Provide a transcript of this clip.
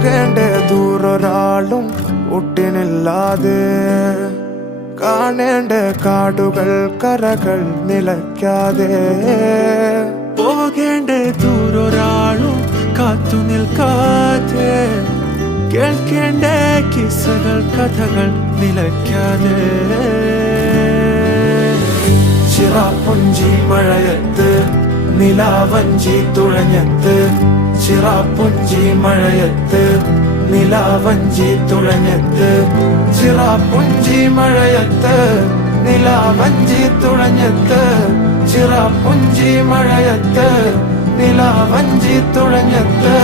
പോകേണ്ട ദൂരൊരാളും ഒട്ടിനില്ലാതെ കാണേണ്ട കാടുകൾ കരകൾ നിലയ്ക്കാതെ പോകേണ്ട ദൂരൊരാളും കാത്തു നിൽക്കാതെ കേൾക്കേണ്ട കിസ്സകൾ കഥകൾ നിലയ്ക്കാതെ ചിറാപ്പുഞ്ചി മഴയത്ത് നിലാവഞ്ചി തുഴഞ്ഞത്ത് ചിറാപ്പുഞ്ചി മഴയത്ത് നിലാവഞ്ചി തുഴഞ്ഞത്ത് ചിറാപ്പുഞ്ചി മഴയത്ത് നിലാവഞ്ചി തുഴഞ്ഞത്ത് ചിറാപ്പുഞ്ചി മഴയത്ത് നിലാവഞ്ചി തുഴഞ്ഞത്ത്